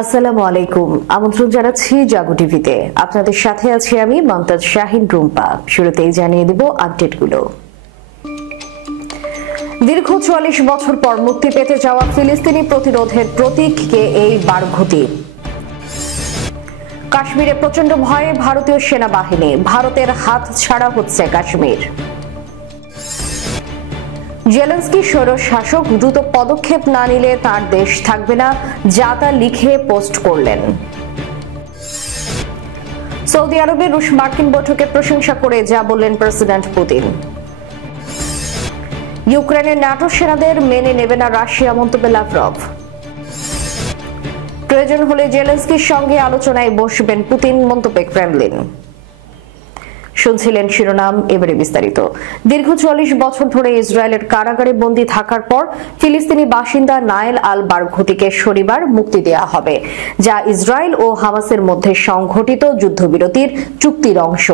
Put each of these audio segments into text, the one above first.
আসসালামু আলাইকুম। আমন্ত্রণ জানাচ্ছি জাগো টিভিতে। আপনাদের সাথে আছি আমি মমতাজ শাহিন রুম্পা। শুরুতেই জানিয়ে দেব আপডেটগুলো। দীর্ঘ ৪৪ বছর পর মুক্তি পেতে যাওয়া ফিলিস্তিনি প্রতিরোধের প্রতীককে এই বারঘুতি। কাশ্মীরে প্রচন্ড ভয়ে ভারতীয় সেনাবাহিনী, ভারতের হাত ছাড়া হচ্ছে কাশ্মীর। জেলেনস্কি স্বৈরশাসক দ্রুত পদক্ষেপ না নিলে তার দেশ থাকবে না, যা তা লিখে পোস্ট করলেন। সৌদি আরবে রুশ মার্কিন বৈঠকে প্রশংসা করে যা বললেন প্রেসিডেন্ট পুতিন। ইউক্রেনের ন্যাটো সেনাদের মেনে নেবে না রাশিয়া, মন্তব্য লাভরভ। প্রয়োজন হলে জেলেনস্কির সঙ্গে আলোচনায় বসবেন পুতিন, মন্তব্য ক্রেমলিন। শুনছিলেন শিরোনাম, এবারে বিস্তারিত। দীর্ঘ ৪৪ বছর ধরে ইসরায়েলের কারাগারে বন্দী থাকার পর ফিলিস্তিনি বাসিন্দা নায়েল আল বারঘুতিকে শনিবার মুক্তি দেওয়া হবে, যা ইসরায়েল ও হামাসের মধ্যে সংঘটিত যুদ্ধবিরতির চুক্তির অংশ।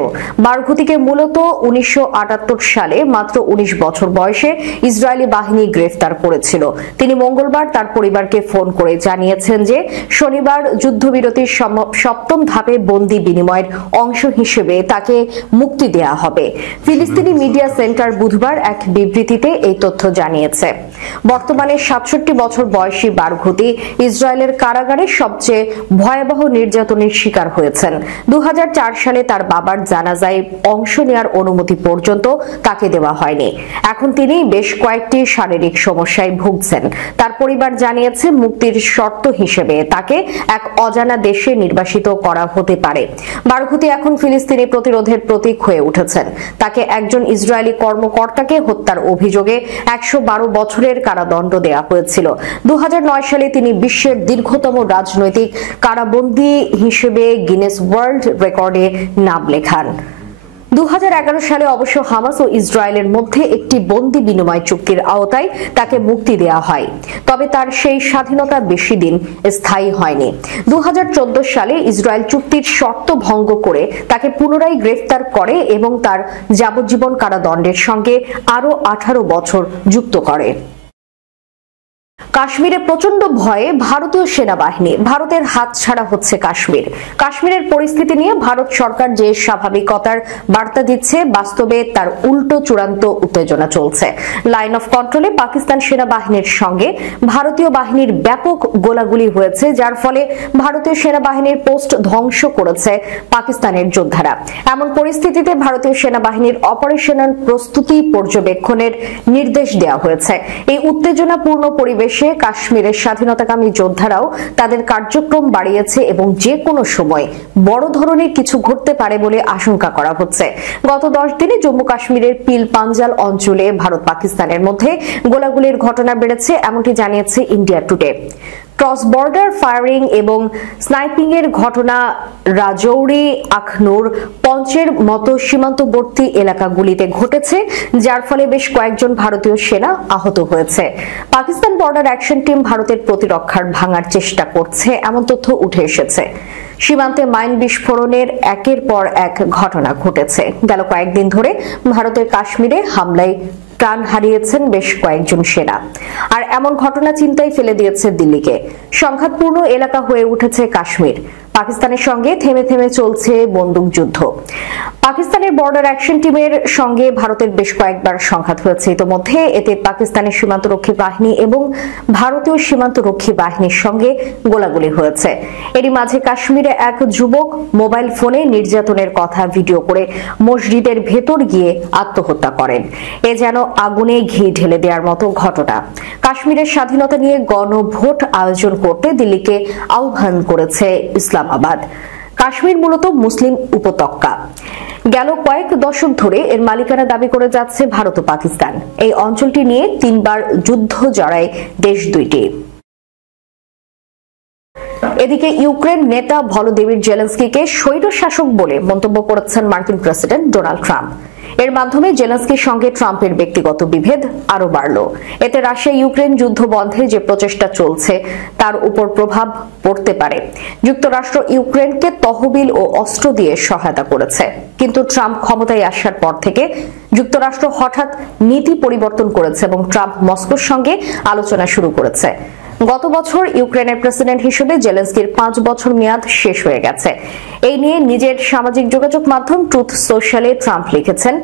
বারঘুতিকে মূলত ১৯৭৮ সালে মাত্র ১৯ বছর বয়সে ইসরায়েলি বাহিনী গ্রেফতার করেছিল। তিনি মঙ্গলবার তার পরিবারকে ফোন করে জানিয়েছেন যে শনিবার যুদ্ধবিরতির সপ্তম ধাপে বন্দী বিনিময়ের অংশ হিসেবে তাকে মুক্তি দেয়া হবে। ফিলিস্তিনি মিডিয়া সেন্টার বুধবার এক বিবৃতিতে এই তথ্য জানিয়েছে। বর্তমানে ৬৭ বছর বয়সী বারঘুতি ইসরায়েলের কারাগারে সবচেয়ে ভয়াবহ নির্যাতনের শিকার হয়েছেন। ২০০৪ সালে তার বাবার জানাজায় অংশ নেওয়ার অনুমতি পর্যন্ত তাকে দেওয়া হয়নি। এখন তিনি বেশ কয়েকটি শারীরিক সমস্যায় ভুগছেন। তার পরিবার জানিয়েছে মুক্তির শর্ত হিসেবে তাকে এক অজানা দেশে নির্বাসিত করা হতে পারে। বারঘুতি এখন ফিলিস্তিনি প্রতিরোধের প্রতীক হয়ে উঠেছেন। তাকে একজন ইসরায়েলি কর্মকর্তাকে হত্যার অভিযোগে ১১২ বছরের কারাদণ্ড দেওয়া হয়েছিল। ২০০৯ সালে তিনি বিশ্বের দীর্ঘতম রাজনৈতিক কারাবন্দী হিসেবে গিনেস ওয়ার্ল্ড রেকর্ডে নাম লেখান। ২০১১ সালে অবশ্য হামাস ও ইসরায়েলের মধ্যে একটি বন্দী বিনিময় চুক্তির আওতায় তাকে মুক্তি দেওয়া হয়, তবে তার সেই স্বাধীনতা বেশি দিন স্থায়ী হয়নি। ২০১৪ সালে ইসরায়েল চুক্তির শর্ত ভঙ্গ করে তাকে পুনরায় গ্রেফতার করে এবং তার যাবজ্জীবন কারাদণ্ডের সঙ্গে আরও ১৮ বছর যুক্ত করে। কাশ্মীরে প্রচন্ড ভয়ে ভারতীয় সেনাবাহিনী, ভারতের হাত ছাড়া হচ্ছে কাশ্মীর। কাশ্মীরের পরিস্থিতি নিয়ে ভারত সরকার যে স্বাভাবিকতার বার্তা দিচ্ছে, বাস্তবে তার উল্টো চূড়ান্ত উত্তেজনা চলছে। লাইন অফ কন্ট্রোলে পাকিস্তান সেনাবাহিনীর সঙ্গে ভারতীয় বাহিনীর ব্যাপক গোলাগুলি হয়েছে, যার ফলে ভারতীয় সেনাবাহিনীর পোস্ট ধ্বংস করেছে পাকিস্তানের যোদ্ধারা। এমন পরিস্থিতিতে ভারতীয় সেনাবাহিনীর অপারেশনাল প্রস্তুতি পর্যবেক্ষণের নির্দেশ দেওয়া হয়েছে। এই উত্তেজনাপূর্ণ পরিবেশে কাশ্মীরের স্বাধীনতাকামী যোদ্ধারাও তাদের কার্যক্রম বাড়িয়েছে এবং যে কোনো সময় বড় ধরনের কিছু ঘটতে পারে বলে আশঙ্কা করা হচ্ছে। গত ১০ দিনে জম্মু কাশ্মীরের পিল পাঞ্জাল অঞ্চলে ভারত পাকিস্তানের মধ্যে গোলাগুলির ঘটনা বেড়েছে, এমনটি জানিয়েছে India today. Cross border firing এবং স্নাইপিং এর ঘটনা রাজৌরি, আখনুর, পঞ্চের মতো সীমান্তবর্তী এলাকাগুলিতে ঘটেছে, যার ফলে বেশ কয়েকজন ভারতীয় সেনা আহত হয়েছে। পাকিস্তান বর্ডার অ্যাকশন টিম ভারতের প্রতিরক্ষার ভাঙার চেষ্টা করছে, এমন তথ্য উঠে এসেছে। সীমান্তে মাইন বিস্ফোরণের একের পর এক ঘটনা ঘটেছে। গেল কয়েকদিন ধরে ভারতের কাশ্মীরে হামলায় প্রাণ হারিয়েছেন বেশ কয়েকজন সেনা, আর এমন ঘটনা চিন্তায় ফেলে দিয়েছে দিল্লিকে। সংঘাতপূর্ণ এলাকা হয়ে উঠেছে কাশ্মীর। পাকিস্তানের সঙ্গে থেমে থেমে চলছে বন্দুকযুদ্ধ। পাকিস্তানের বর্ডার অ্যাকশন টিমের সঙ্গে ভারতের বেশ কয়েকবার সংঘাত হয়েছে ইতোমধ্যে। এতে পাকিস্তানের সীমান্তরক্ষী বাহিনী এবং ভারতীয় সীমান্তরক্ষী বাহিনীর সঙ্গে গোলাগুলি হয়েছে। এরই মাঝে কাশ্মীরে এক যুবক মোবাইল ফোনে নির্যাতনের কথা ভিডিও করে মসজিদের ভেতর গিয়ে আত্মহত্যা করেন। এ যেন আগুনে ঘি ঢেলে দেওয়ার মতো ঘটনা। কাশ্মীরের স্বাধীনতা নিয়ে গণভোট আয়োজন করতে দিল্লিকে আহ্বান করেছে ইসলামাবাদ। কাশ্মীর মূলত মুসলিম উপত্যকা। গেল কয়েক দশক ধরে এর মালিকানা দাবি করে যাচ্ছে ভারত ও পাকিস্তান। এই অঞ্চলটি নিয়ে ৩ বার যুদ্ধ জড়ায় দেশ দুইটি। এদিকে ইউক্রেন নেতা ভলোদিমির জেলেনস্কিকে স্বৈরশাসক বলে মন্তব্য করেছেন মার্কিন প্রেসিডেন্ট ডোনাল্ড ট্রাম্প। এর মাধ্যমে জেলেনস্কির সঙ্গে ট্রাম্পের ব্যক্তিগত বিভেদ আরো বাড়ল। এতে রাশিয়া ইউক্রেন যুদ্ধ বন্ধে যে প্রচেষ্টা চলছে তার উপর প্রভাব পড়তে পারে। যুক্তরাষ্ট্র ইউক্রেনকে তহবিল ও অস্ত্র দিয়ে সহায়তা করেছে, কিন্তু ট্রাম্প ক্ষমতায় আসার পর থেকে যুক্তরাষ্ট্র হঠাৎ নীতি পরিবর্তন করেছে এবং ট্রাম্প মস্কোর সঙ্গে আলোচনা শুরু করেছে। গত বছর ইউক্রেনের প্রেসিডেন্ট হিসেবে জেলেনস্কির 5 বছর মেয়াদ শেষ হয়ে গেছে। এই নিয়ে নিজের সামাজিক যোগাযোগ মাধ্যম ট্রুথ সোশ্যালে ট্রাম্প লিখেছেন,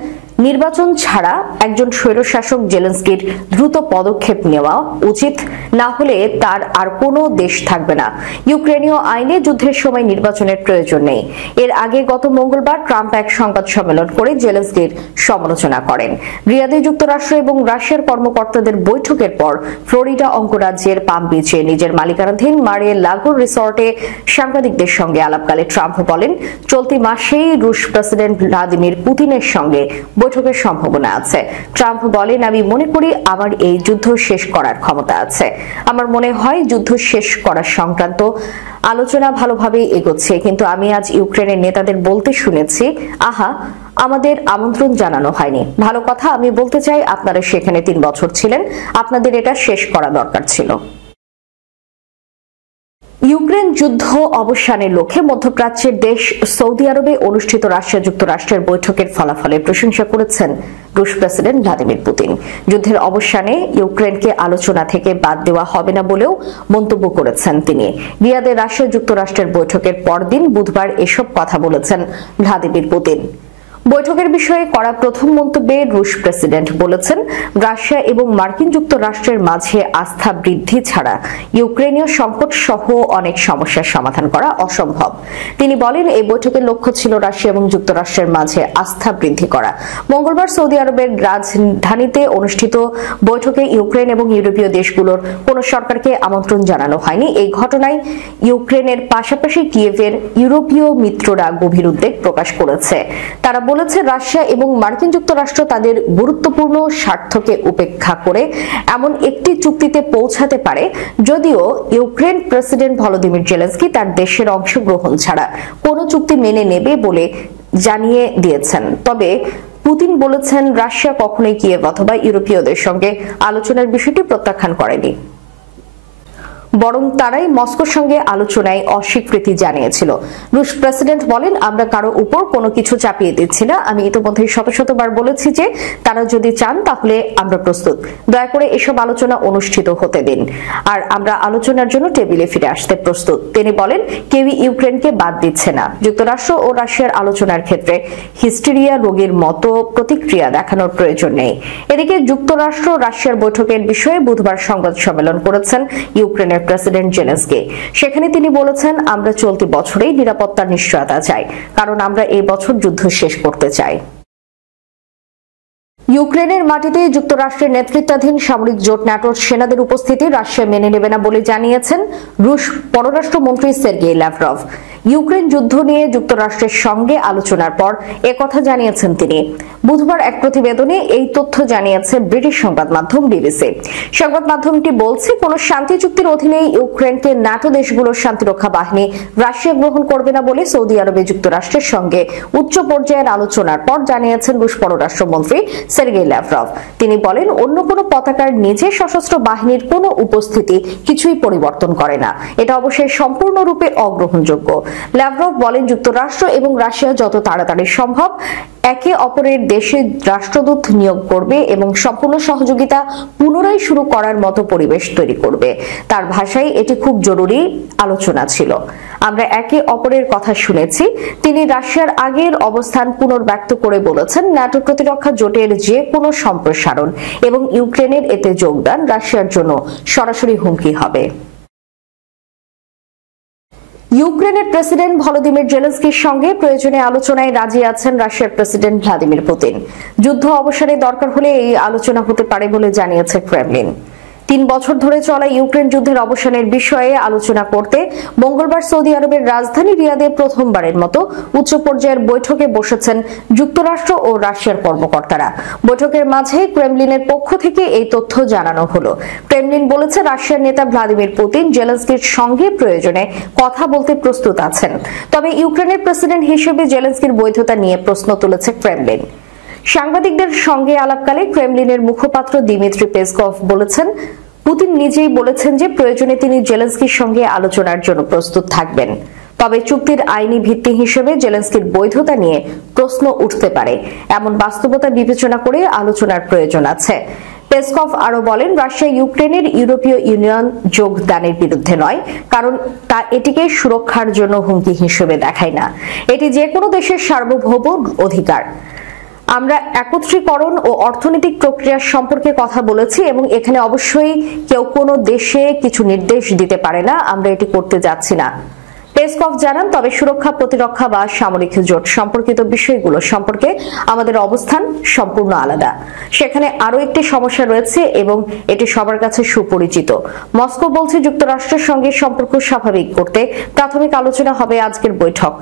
নির্বাচন ছাড়া একজন স্বৈরশাসক জেলেনস্কির দ্রুত পদক্ষেপ নেওয়া উচিত, না হলে তার আর কোনো দেশ থাকবে না। ইউক্রেনীয় আইনে যুদ্ধের সময় নির্বাচনের প্রয়োজন নেই। এর আগে গত মঙ্গলবার ট্রাম্প এক সংবাদ সম্মেলন করে জেলেনস্কির সমালোচনা করেন। রিয়াদে যুক্তরাষ্ট্র এবং রাশিয়ার কর্মকর্তাদের বৈঠকের পর ফ্লোরিডা অঙ্গরাজ্যের পাম বিচে নিজের মালিকানাধীন মারে লাগো রিসর্টে সাংবাদিকদের সঙ্গে আলাপকালে ট্রাম্প বলেন, চলতি মাসেই রুশ প্রেসিডেন্ট ভ্লাদিমির পুতিনের সঙ্গে বৈঠকের সম্ভাবনা আছে। ট্রাম্প বলেন, আমি মনে করি আমার এই যুদ্ধ শেষ করার ক্ষমতা আছে। আমার মনে হয় যুদ্ধ শেষ করার সংক্রান্ত আলোচনা ভালোভাবে এগোচ্ছে, কিন্তু আমি আজ ইউক্রেনের নেতাদের বলতে শুনেছি, আহা, আমাদের আমন্ত্রণ জানানো হয়নি। ভালো কথা, আমি বলতে চাই আপনারা সেখানে 3 বছর ছিলেন, আপনাদের এটা শেষ করা দরকার ছিল। ইউক্রেন যুদ্ধ অবসানের লক্ষ্যে মধ্যপ্রাচ্যের দেশ সৌদি আরবে অনুষ্ঠিত রাশিয়া যুক্তরাষ্ট্রের বৈঠকের ফলাফলের প্রশংসা করেছেন রুশ প্রেসিডেন্ট ভ্লাদিমির পুতিন। যুদ্ধের অবসানে ইউক্রেনকে আলোচনা থেকে বাদ দেওয়া হবে না বলেও মন্তব্য করেছেন তিনি। রিয়াদে রাশিয়া যুক্তরাষ্ট্রের বৈঠকের পরদিন বুধবার এসব কথা বলেছেন ভ্লাদিমির পুতিন। বৈঠকের বিষয়ে করা প্রথম মন্তব্যে রুশ প্রেসিডেন্ট বলেছেন, রাশিয়া এবং মার্কিন যুক্তরাষ্ট্রের মাঝে আস্থা বৃদ্ধি ছাড়া ইউক্রেনীয় সংকট সহ অনেক সমস্যার সমাধান করা অসম্ভব। তিনি বলেন, এই বৈঠকের লক্ষ্য ছিল রাশিয়া এবং যুক্তরাষ্ট্রের মাঝে আস্থা বৃদ্ধি করা। মঙ্গলবার সৌদি আরবের রাজধানীতে অনুষ্ঠিত বৈঠকে ইউক্রেন এবং ইউরোপীয় দেশগুলোর কোন সরকারকে আমন্ত্রণ জানানো হয়নি। এই ঘটনায় ইউক্রেনের পাশাপাশি কিয়েভের ইউরোপীয় মিত্ররা গভীর উদ্বেগ প্রকাশ করেছে। তারা বলেছে, রাশিয়া এবং মার্কিন যুক্তরাষ্ট্র তাদের গুরুত্বপূর্ণ স্বার্থকে উপেক্ষা করে এমন একটি চুক্তিতে পৌঁছাতে পারে, যদিও ইউক্রেন প্রেসিডেন্ট ভলোদিমির জেলেনস্কি তার দেশের অংশগ্রহণ ছাড়া কোনো চুক্তি মেনে নেবে বলে জানিয়ে দিয়েছেন। তবে পুতিন বলেছেন, রাশিয়া কখনোই কিয়েভ অথবা ইউরোপীয়দের সঙ্গে আলোচনার বিষয়টি প্রত্যাখ্যান করেনি, বরং তারাই মস্কোর সঙ্গে আলোচনায় অস্বীকৃতি জানিয়েছিল। রুশ প্রেসিডেন্ট বলেন, আমরা কারো উপর কোনো কিছু চাপিয়ে দিচ্ছি না। আমি ইতিমধ্যে শতবার বলেছি যে তারা যদি চান তাহলে আমরা প্রস্তুত। দয়া করে এসব আলোচনা অনুষ্ঠিত হতে দিন, আর আমরা আলোচনার জন্য টেবিলে ফিরে আসতে প্রস্তুত। তিনি বলেন, কেউই ইউক্রেনকে বাদ দিচ্ছে না। যুক্তরাষ্ট্র ও রাশিয়ার আলোচনার ক্ষেত্রে হিস্টেরিয়া রোগীর মতো প্রতিক্রিয়া দেখানোর প্রয়োজন নেই। এদিকে যুক্তরাষ্ট্র রাশিয়ার বৈঠকের বিষয়ে বুধবার সংবাদ সম্মেলন করেছেন ইউক্রেনের প্রেসিডেন্ট জেলেনস্কি। সেখানে তিনি বলেছেন, আমরা চলতি বছরেই নিরাপত্তার নিশ্চয়তা চাই, কারণ আমরা এই বছর যুদ্ধ শেষ করতে চাই। ইউক্রেনের মাটিতে যুক্তরাষ্ট্রের নেতৃত্বাধীন সামরিক জোট ন্যাটোর সেনাদের উপস্থিতি রাশিয়া মেনে নেবে না বলে জানিয়েছেন রুশ পররাষ্ট্রমন্ত্রী সের্গেই ল্যাভরভ। ইউক্রেন যুদ্ধ নিয়ে যুক্তরাষ্ট্রের সঙ্গে আলোচনার পর একথা জানিয়েছেন তিনি। বুধবার এক প্রতিবেদনে এই তথ্য জানিয়েছে ব্রিটিশ সংবাদ মাধ্যম বিবিসি। সংবাদ মাধ্যমটি বলছে, কোন শান্তি চুক্তির অধীনে ইউক্রেনকে ন্যাটো দেশগুলোর শান্তিরক্ষা বাহিনী রাশিয়া গ্রহণ করবে না বলে সৌদি আরবে যুক্তরাষ্ট্রের সঙ্গে উচ্চ পর্যায়ের আলোচনার পর জানিয়েছেন রুশ পররাষ্ট্রমন্ত্রী সের্গেই ল্যাভরভ। তিনি বলেন, অন্য কোনো পতাকার নিচে সশস্ত্র বাহিনীর কোনো উপস্থিতি কিছুই পরিবর্তন করে না। এটা অবশ্যই সম্পূর্ণরূপে অগ্রহণযোগ্য। ল্যাভরভ বলেন, যুক্তরাষ্ট্র এবং রাশিয়া যত তাড়াতাড়ি সম্ভব একে অপরের দেশে রাষ্ট্রদূত নিয়োগ করবে এবং সম্পূর্ণ সহযোগিতা পুনরায় শুরু করার মতো পরিবেশ তৈরি করবে। তার ভাষায়, এটি খুব জরুরি আলোচনা ছিল। আমরা একে অপরের কথা শুনেছি। তিনি রাশিয়ার আগের অবস্থান পুনর্ব্যক্ত করে বলেছেন, ন্যাটো প্রতিরক্ষা জোটের যে কোনো সম্প্রসারণ এবং ইউক্রেনের এতে যোগদান রাশিয়ার জন্য সরাসরি হুমকি হবে। ইউক্রেনের প্রেসিডেন্ট ভলোদিমির জেলেনস্কির সঙ্গে প্রয়োজনে আলোচনায় রাজি আছেন রাশিয়ার প্রেসিডেন্ট ভ্লাদিমির পুতিন। যুদ্ধ অবসানে দরকার হলে এই আলোচনা হতে পারে বলে জানিয়েছে ক্রেমলিন। 3 বছর ধরে চলা ইউক্রেন যুদ্ধের অবসানের বিষয়ে আলোচনা করতে মঙ্গলবার সৌদি আরবের রাজধানী রিয়াদে প্রথমবারের মতো উচ্চ পর্যায়ের বৈঠকে বসেছেন যুক্তরাষ্ট্র ও রাশিয়ার কর্মকর্তারা। বৈঠকের মাঝে ক্রেমলিনের পক্ষ থেকে এই তথ্য জানানো হলো। ক্রেমলিন বলেছে, রাশিয়ার নেতা ভ্লাদিমির পুতিন জেলেনস্কির সঙ্গে প্রয়োজনে কথা বলতে প্রস্তুত আছেন। তবে ইউক্রেনের প্রেসিডেন্ট হিসেবে জেলেনস্কির বৈধতা নিয়ে প্রশ্ন তুলেছে ক্রেমলিন। সাংবাদিকদের সঙ্গে আলাপকালে ক্রেমলিনের মুখপাত্র দিমিত্রি পেসকভ বলেছেন, পুতিন নিজেই বলেছেন যে প্রয়োজনে তিনি জেলেনস্কির সঙ্গে আলোচনার জন্য প্রস্তুত থাকবেন। তবে চুক্তির আইনি ভিত্তি হিসেবে জেলেনস্কির বৈধতা নিয়ে প্রশ্ন উঠতে পারে, এমন বাস্তবতা বিবেচনা করে আলোচনার প্রয়োজন আছে। পেসকভ আরো বলেন, রাশিয়া ইউক্রেনের ইউরোপীয় ইউনিয়ন যোগদানের বিরুদ্ধে নয়, কারণ তা এটিকে সুরক্ষার জন্য হুমকি হিসেবে দেখায় না। এটি যে কোনো দেশের সার্বভৌম অধিকার। আমরা একত্রীকরণ ও অর্থনৈতিক প্রক্রিয়া সম্পর্কে কথা বলেছি এবং এখানে অবশ্যই কেউ কোনো দেশে কিছু নির্দেশ দিতে পারে না। আমরা এটি করতে যাচ্ছি না। পেসকভ জানান, তবে সুরক্ষা, প্রতিরক্ষা বা সামরিক জোট সম্পর্কিত বিষয়গুলো সম্পর্কে আমাদের অবস্থান সম্পূর্ণ আলাদা। সেখানে আরো একটি সমস্যা রয়েছে এবং এটি সবার কাছে সুপরিচিত। মস্কো বলছে, যুক্তরাষ্ট্রের সঙ্গে সম্পর্ক স্বাভাবিক করতে প্রাথমিক আলোচনা হবে আজকের বৈঠক।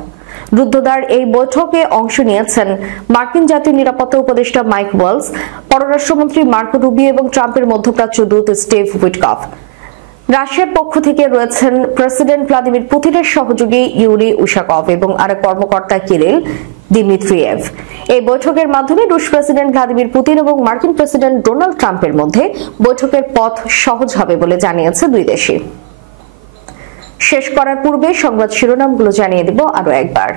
রুদ্ধদ্বার এই বৈঠকে অংশ নিয়েছেন মার্কিন জাতীয় নিরাপত্তা উপদেষ্টা মাইক ওয়ালস, পররাষ্ট্রমন্ত্রী মার্কো রুবিও এবং ট্রাম্পের মধ্যপ্রাচ্য দূত স্টিভ উইটকফ। রাশিয়ার পক্ষ থেকে রয়েছেন প্রেসিডেন্ট ভ্লাদিমির পুতিনের সহযোগী ইউরি উশাকভ এবং আরেক কর্মকর্তা কিরিল দিমিত্রিয়েভ। এই বৈঠকের মাধ্যমে রুশ প্রেসিডেন্ট ভ্লাদিমির পুতিন এবং মার্কিন প্রেসিডেন্ট ডোনাল্ড ট্রাম্পের মধ্যে বৈঠকের পথ সহজ হবে বলে জানিয়েছে দুই দেশই। শেষ করার পূর্বে সংবাদ শিরোনামগুলো জানিয়ে দিব আরো একবার।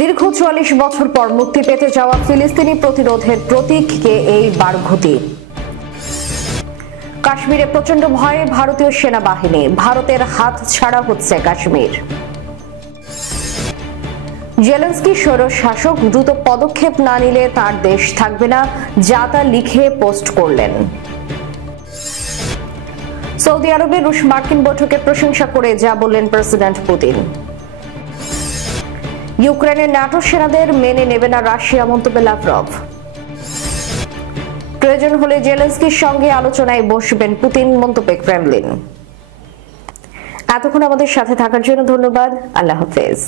দীর্ঘ ৪৪ বছর পর মুক্তি পেতে যাওয়া ফিলিস্তিনি প্রতিরোধের প্রতীককে এই বারঘুঁটি। কাশ্মীরে প্রচন্ড ভয়ে ভারতীয় সেনাবাহিনী, ভারতের হাত ছাড়া হচ্ছে কাশ্মীর। জেলেনস্কি স্বৈরশাসক, দ্রুত পদক্ষেপ না নিলে তার দেশ থাকবে না, যা তা লিখে পোস্ট করলেন। সৌদি আরবে রুশ মার্কিন বৈঠকের প্রশংসা করে যা বললেন প্রেসিডেন্ট পুতিন। ইউক্রেনের ন্যাটো সেনাদের মেনে নেবে না রাশিয়া, মন্তব্য লাভরভ। প্রয়োজন হলে জেলেনস্কির সঙ্গে আলোচনায় বসবেন পুতিন, মন্তব্য ক্রেমলিন। এতক্ষণ আমাদের সাথে থাকার জন্য ধন্যবাদ। আল্লাহ হাফেজ।